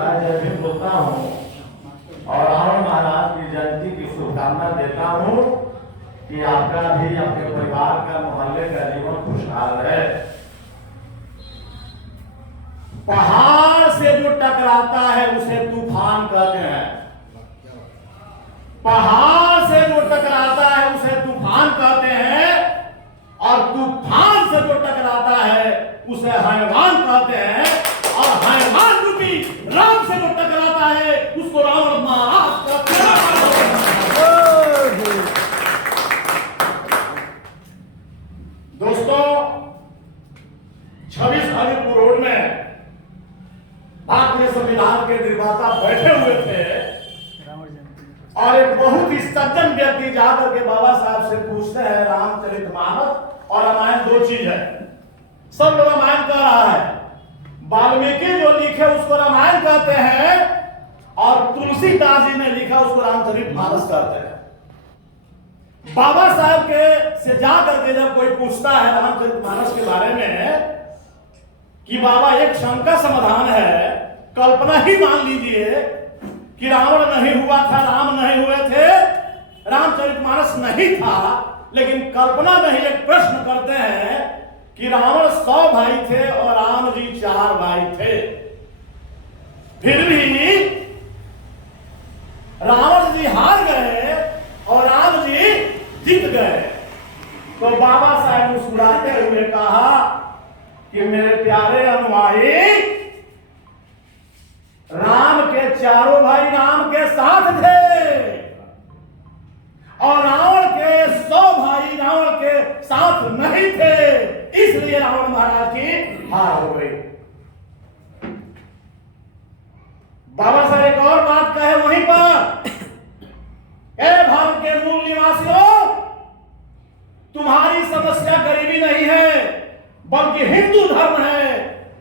मैं जब भी बोलता हूँ और रावण महाराज की जयंती की शुभकामना देता हूँ कि आपका भी, आपके परिवार का, मोहल्ले का जीवन खुशहाल है। पहाड़ से जो टकराता है उसे तूफान कहते हैं। पहाड़ से जो टकराता है उसे तूफान कहते हैं, और तूफान से जो टकराता है उसे हैवान कहते हैं, और हैवान रूपी राम से जो टकराता है उसको रावण महाराज कहते हैं। दोस्तों, 26 हरिपुर रोड में भारतीय संविधान के निर्माता बैठे हुए थे और एक बहुत ही सज्जन व्यक्ति जाकर के बाबा साहब से पूछते हैं, रामचरितमानस और रामायण दो चीज है। सब लोग रामायण कह रहा है, वाल्मीकि जो लिखे उसको रामायण कहते हैं और तुलसीदास जी ने लिखा उसको रामचरितमानस कहते हैं। बाबा साहब के से जाकर के जब कोई पूछता है रामचरितमानस के बारे में कि बाबा एक क्षण का समाधान है, कल्पना ही मान लीजिए कि रावण नहीं हुआ था, राम नहीं हुए थे, रामचरितमानस नहीं था, लेकिन कल्पना में ही एक प्रश्न करते हैं कि रावण 100 भाई थे और राम जी 4 भाई थे, फिर भी रावण जी हार गए और राम जी जीत गए। तो बाबा साहब मुस्कुराते हुए कहा कि मेरे प्यारे अनुयायी, राम के 4 भाई राम के साथ थे और रावण के 100 भाई रावण के साथ नहीं थे, इसलिए रावण महाराज की हार हो गई। बाबा साहब एक और बात कहे वहीं पर, ए भारत के मूल निवासियों, तुम्हारी समस्या गरीबी नहीं है बल्कि हिंदू धर्म है,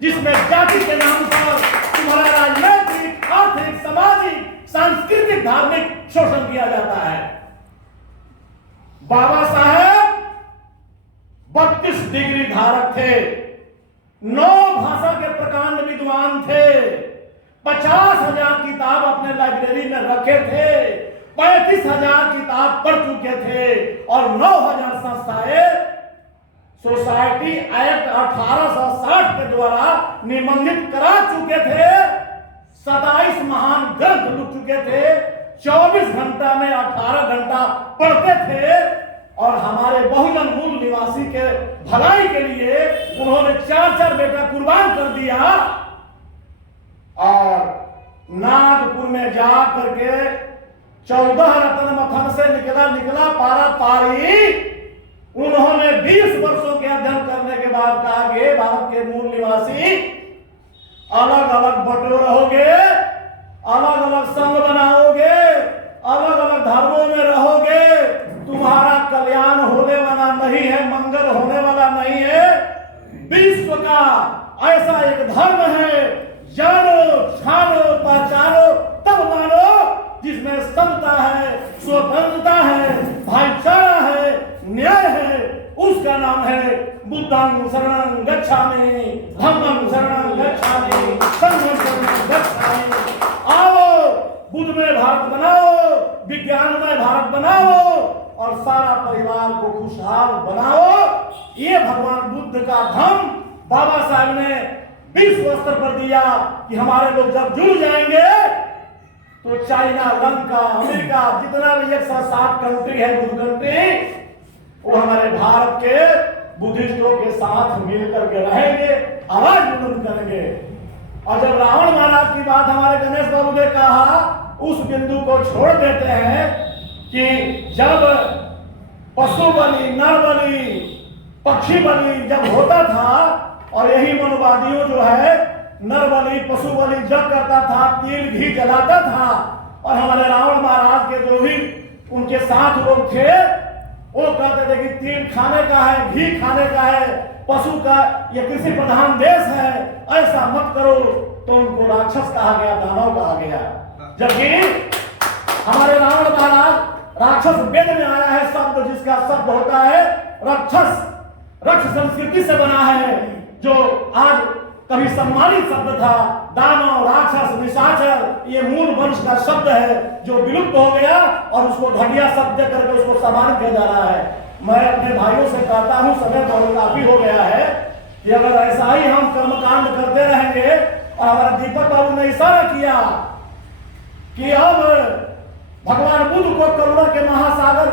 जिसमें जाति के नाम पर तुम्हारा राजनैतिक, आर्थिक, सामाजिक, सांस्कृतिक, धार्मिक शोषण किया जाता है। बाबा साहब 32 डिग्री धारक थे, 9 भाषा के प्रकांड विद्वान थे, 50,000 किताब अपने लाइब्रेरी में रखे थे, 35,000 किताब पढ़ चुके थे और 9,000 संस्थाएं सोसाइटी एक्ट 1860 के द्वारा निबंधित करा चुके थे, 27 महान ग्रंथ लिख चुके थे, 24 घंटा में 18 घंटा पढ़ते थे और हमारे बहुजन मूल निवासी के भलाई के लिए उन्होंने 4 बेटा कुर्बान कर दिया। और नागपुर में जा करके 14 रत्न मथन से निकला पारा पारी, उन्होंने 20 वर्षों के अध्ययन करने के बाद कहा कि भारत के मूल निवासी अलग अलग बटोर रहोगे, अलग अलग संघ बनाओगे, अलग अलग धर्मों में रहोगे, तुम्हारा कल्याण होने वाला नहीं है, मंगल होने वाला नहीं है। विश्व का ऐसा एक धर्म है, जानो छानो पहचानो तब मानो, जिसमें समता है, स्वतंत्रता है, भाईचारा है, न्याय है, उसका नाम है बुद्धं शरणं गच्छामि, धम्मं शरणं गच्छामि, संघं शरणं गच्छामि। आओ बुद्ध में भारत बनाओ, विज्ञान में भारत बनाओ और सारा परिवार को खुशहाल बनाओ। ये भगवान बुद्ध का धम्म बाबा साहब ने विश्व स्तर पर दिया कि हमारे लोग जब जुड़ जाएंगे तो चाइना, लंका, अमेरिका, जितना भी 160 कंट्री है, बुद्ध कंट्री, वो हमारे भारत के बुद्धिस्टों के साथ मिलकर के रहेंगे, आवाज बुलंद करेंगे। और जब रावण महाराज की बात हमारे गणेश बाबू ने कहा, उस बिंदु को छोड़ देते हैं कि जब पशु बलि, नर बलि, पक्षी बलि जब होता था और यही मनोवादियों जो है नर बलि, पशु बलि जब करता था, तिल घी जलाता था, और हमारे रावण महाराज के जो भी उनके साथ लोग थे वो कहते थे कि तिल खाने का है, घी खाने का है, पशु का, ये कृषि प्रधान देश है, ऐसा मत करो, तो उनको राक्षस कहा गया, दानव कहा गया। जबकि हमारे रावण महाराज राक्षस वेद में आया है शब्द, जिसका शब्द होता है राक्षस, रक्ष संस्कृति से बना है, जो आज कभी सम्मानित शब्द था। दानव, राक्षस, निशाचर ये मूल वंश का शब्द है जो विलुप्त हो गया और उसको घटिया शब्द करके उसको सम्मानित किया जा रहा है। मैं अपने भाइयों से कहता हूं, समय तो काफी हो गया है कि अगर ऐसा ही हम कर्मकांड करते रहेंगे, और हमारा दीपक बाबू ने इशारा किया कि अब भगवान बुद्ध को करुणा के महासागर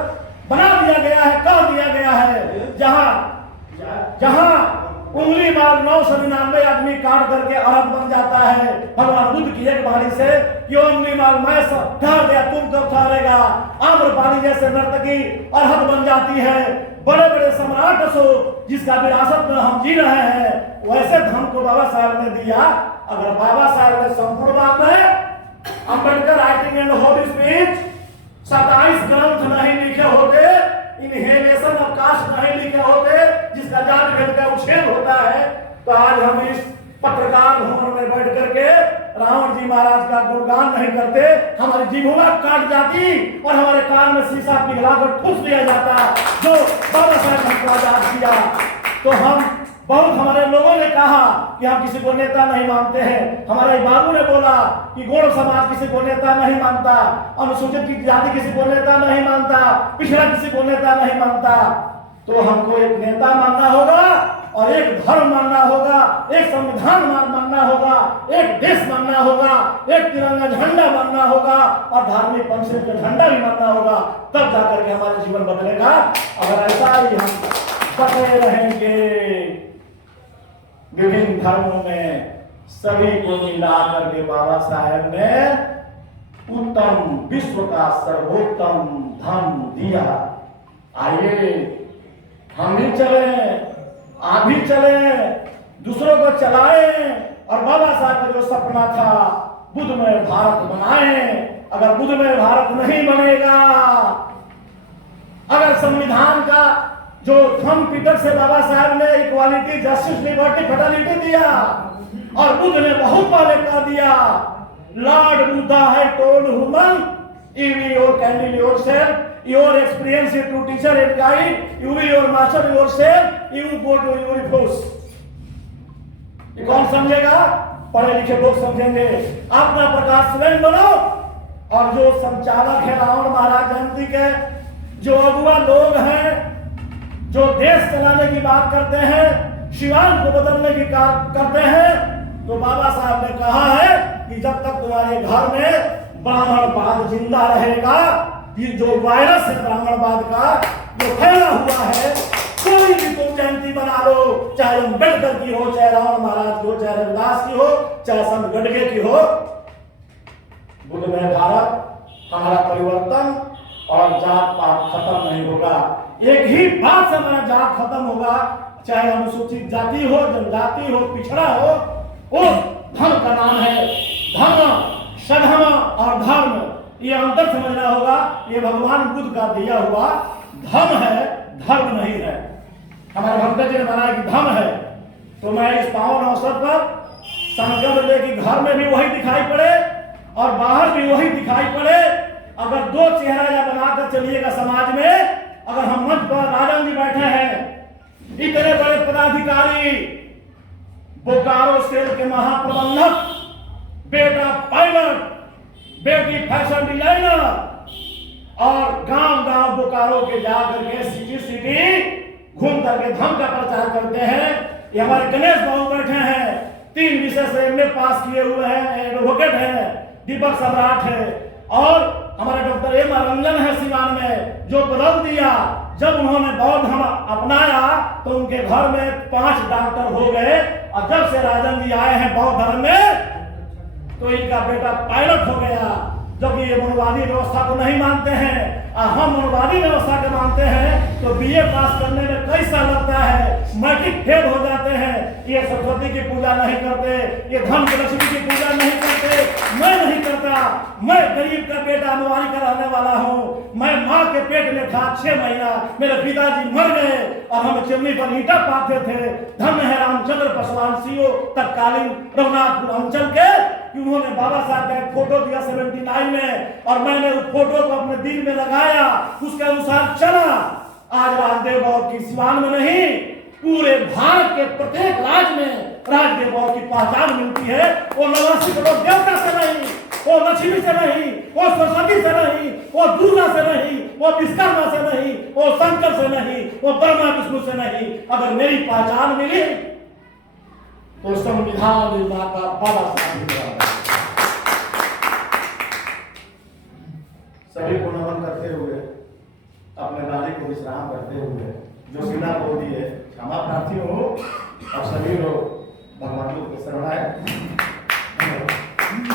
बना दिया गया है, कह दिया गया है, जहां उंगली मार 999 आदमी काट करके अरहत बन जाता है भगवान बुद्ध की एक वाणी से, कि उंगली मार मैं ठहर गया तुम कब ठहरेगा। आम्रपाली जैसे नर्तकी अरहत बन जाती है। बड़े बड़े सम्राट सो जिसका विरासत में हम जी रहे हैं, वैसे धन को बाबा साहब ने दिया। अगर बाबा साहब ने संपूर्ण बात है, Ambedkar writing and Holi speech 27 ग्रंथ नहीं लिखे होते, इनहेलेशन ऑफ कास्ट नहीं लिखे होते, जिसका जाति भेद का उच्छेद होता है, तो आज हम इस पत्रकार भवन में बैठ करके रावण जी महाराज का गुणगान नहीं करते। हमारी जिह्वा काट जाती और हमारे कान में शीशा पिघलाकर ठूस दिया जाता, जो बाबा साहब ने आजाद किया। तो हम बहुत, हमारे लोगों ने कहा कि हम किसी को नेता नहीं मानते हैं। हमारे बाबू ने बोला कि गौड़ समाज किसी को नेता नहीं मानता, अनुसूचित जाति किसी को नेता नहीं मानता, पिछड़ा किसी को नेता नहीं मानता। तो हमको एक नेता मानना होगा और एक धर्म मानना होगा, एक संविधान मानना होगा, एक देश मानना होगा, एक तिरंगा झंडा मानना होगा और धार्मिक पंचशील का झंडा भी मानना होगा, तब जाकर के हमारा जीवन बदलेगा। अगर ऐसा ही हम बटे रहेंगे विभिन्न धर्मों में, सभी को मिला करके बाबा साहेब ने उत्तम, विश्व का सर्वोत्तम धर्म दिया। आइए हम भी चले, आप भी चले, दूसरों को चलाएं और बाबा साहब का जो सपना था बुद्धमय भारत बनाएं। अगर बुद्धमय भारत नहीं बनेगा, अगर संविधान का जो थंब पीटर से बाबा साहब ने इक्वालिटी, जस्टिस, लिबर्टी, फ्रेटर्निटी दिया, और बुद्ध ने बहुत पहले कह दिया, लॉर्ड बुद्धा है told human, if you can do yourself, your experience to teacher and guide, you be your master yourself, you go to your force. ये कौन समझेगा? पढ़े लिखे लोग समझेंगे। अपना प्रकाश स्वयं बनो, और जो संचालक है रावण महाराज जयंती के, जो अगुआ लोग हैं, जो देश चलाने की बात करते हैं, शिवान को बदलने की करते हैं, तो बाबा साहब ने कहा है कि जब तक तुम्हारे घर में ब्राह्मणवाद जिंदा रहेगा, ये जो वायरस है ब्राह्मणवाद का जो फैला हुआ है, कोई भी तुम जयंती बना लो, चाहे अम्बेडकर की हो, चाहे रावण महाराज की हो, चाहे रविदास की हो, चाहे संत गडगे की हो, बुद्धमय भारत, हमारा परिवर्तन और जात पात खत्म नहीं होगा। एक ही बात से हमारा जात खत्म होगा, चाहे अनुसूचित जाति हो, जनजाति हो, पिछड़ा हो, वो धर्म का नाम है। धर्म, सधर्म और धर्म, ये अंतर समझना होगा। ये भगवान बुद्ध का दिया हुआ धर्म है, धर्म नहीं है। हमारे भक्त जी ने बनाया कि धर्म है। तो मैं इस पावन अवसर पर संकल्प ले कि घर में भी वही दिखाई पड़े और बाहर भी वही दिखाई पड़े। अगर दो चेहरा या बनाकर चलिएगा समाज में, अगर हम मंच पर राजन जी बैठे हैं, इतने बड़े पदाधिकारी, बोकारो सेल के महाप्रबंधक, बेटा पायलट, बेटी फैशन डिजाइनर, और गांव गांव बोकारो के जाकर के सिटी सिटी घूम करके धर्म का प्रचार करते हैं। ये हमारे गणेश बाबू बैठे हैं, 3 विषय से एमए पास किए हुए हैं, एडवोकेट हैं, दीपक सम्राट है, और हमारे डॉक्टर एम रंजन है सिवान में, जो बदल दिया। जब उन्होंने बौद्ध धर्म अपनाया तो उनके घर में 5 डॉक्टर हो गए, और जब से राजन जी आए हैं बौद्ध धर्म में तो इनका बेटा पायलट हो गया। जब ये मनोवादी व्यवस्था को नहीं मानते हैं और हम मनोवादी व्यवस्था को मानते हैं, तो बीए पास करने में कई साल लगता है, मैट्रिक फेल हो जाते हैं। ये सरस्वती की पूजा नहीं करते, ये धन लक्ष्मी की पूजा नहीं करते, मैं नहीं करता। मैं गरीब का बेटा, मुआरी का रहने वाला हूँ। मैं माँ के पेट में था 6 महीना, मेरे पिताजी मर गए और हम चिमनी पर ईंटा पाते थे। धन्य है रामचंद्र पासवान सीओ तत्कालीन रघुनाथपुर अंचल के, उन्होंने बाबा साहब का एक फोटो दिया 79 में, और मैंने उस फोटो को अपने दिल में लगाया, उसके अनुसार चला। आज राजदेव बाबू की सिवान में नहीं, पूरे भारत के प्रत्येक राज्य में राजदेव बाबू की पहचान मिलती है। वो 89 करोड़ देवता से नहीं, वो शिव से नहीं, वो सरस्वती से नहीं, वो दुर्गा से नहीं, वो विश्वकर्मा से नहीं, वो शंकर से नहीं, वो ब्रह्मा विष्णु से नहीं। अगर मेरी पहचान मिली तो संविधान निर्माता बाबा साहब भीमराव। सभी को नमन करते हुए, अपने नारी को विश्राम करते हुए, जो सीधा बोल दिए क्षमा प्रार्थी हो, और सभी लोग भगवान के शरण आए।